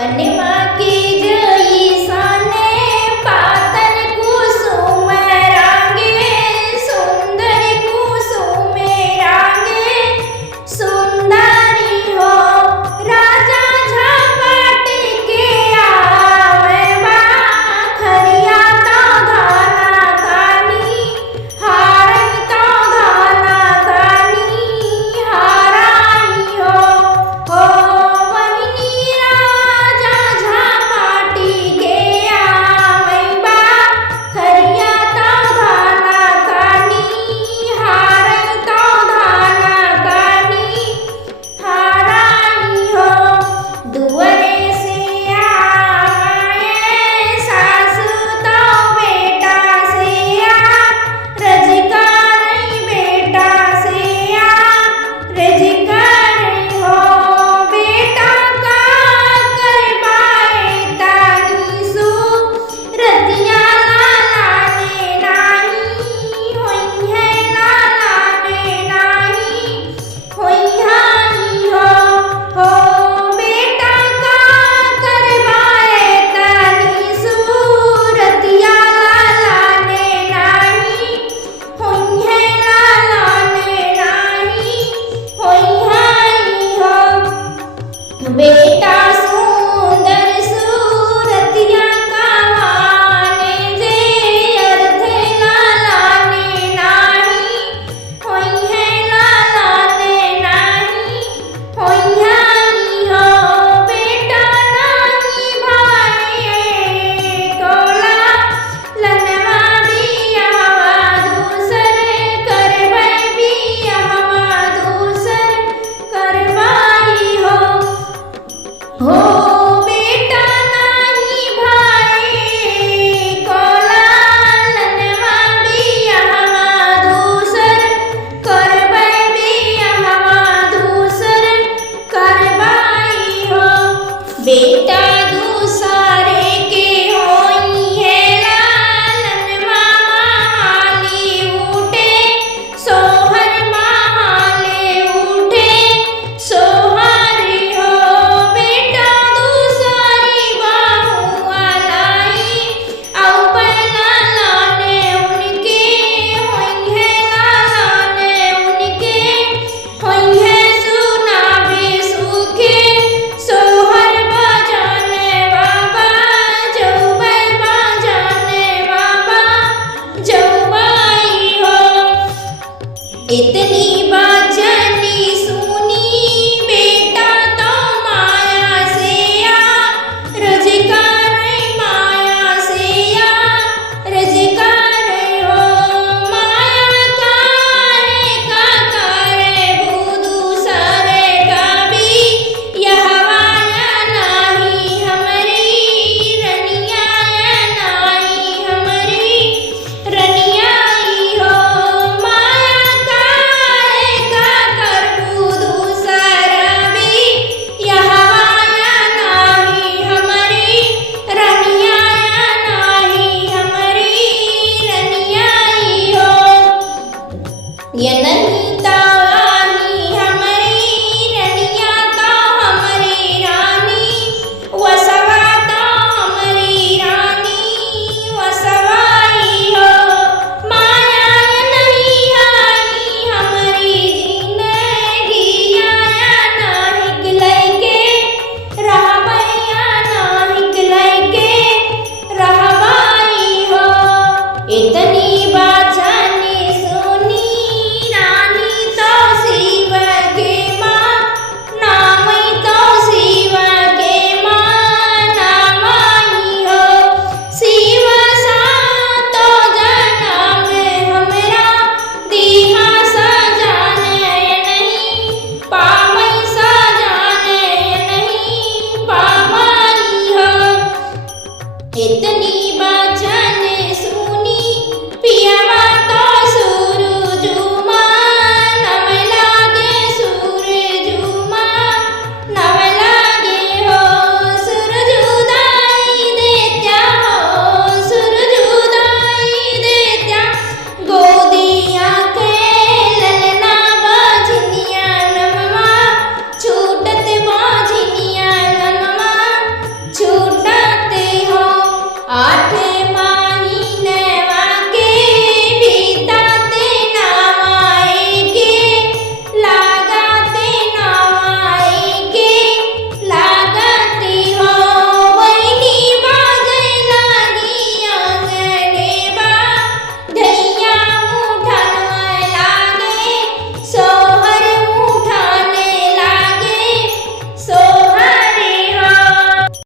वनमा की जई साने पातर कुसुम रांगे सुंदर कुसुम रांगे सुंदरी हो राजा झपट के आवे बा खरिया तो धाना कानी हारन तो धाना कानी हाराई हो वहिनी राजा झपटी के आवे बा खरिया तो धाना कानी हारन तो धाना कानी हाराई हो दुअरे से आए सासु तो बेटा से रजगारी बेटा से रजगारी हो बेटा का करवाए तानी सु रतिया लालाने नाही होई है लालाने नाही होई हाई हो बेटा का करवाए तानी सु रतिया लालाने नाही होई है लालाने नाही होई हाई हो बेटा सुंदर सूरतिया कावाने जे अर्थ लालाने नाही होई है लालाने नाही होई हाई हो बेटा नाही भाई कोला लनवा बियावा दूसर करबै बियावा दूसर करवाई हो बेटा नाही भाई कोला लनवा बियावा दूसर करबै बियावा दूसर करवाई हो बेटा दूसरे के होई है लालनवा महाली उठे सोहर महाले उठे सोहर हो बेटा दूसरी बाहु आलाई औ पहला लाने उनके होई है लालाने उनके होई है सुनावे सुखे सोहर बजाने बाबा जौबै बजाने बाबा जौबाई हो इतनी बात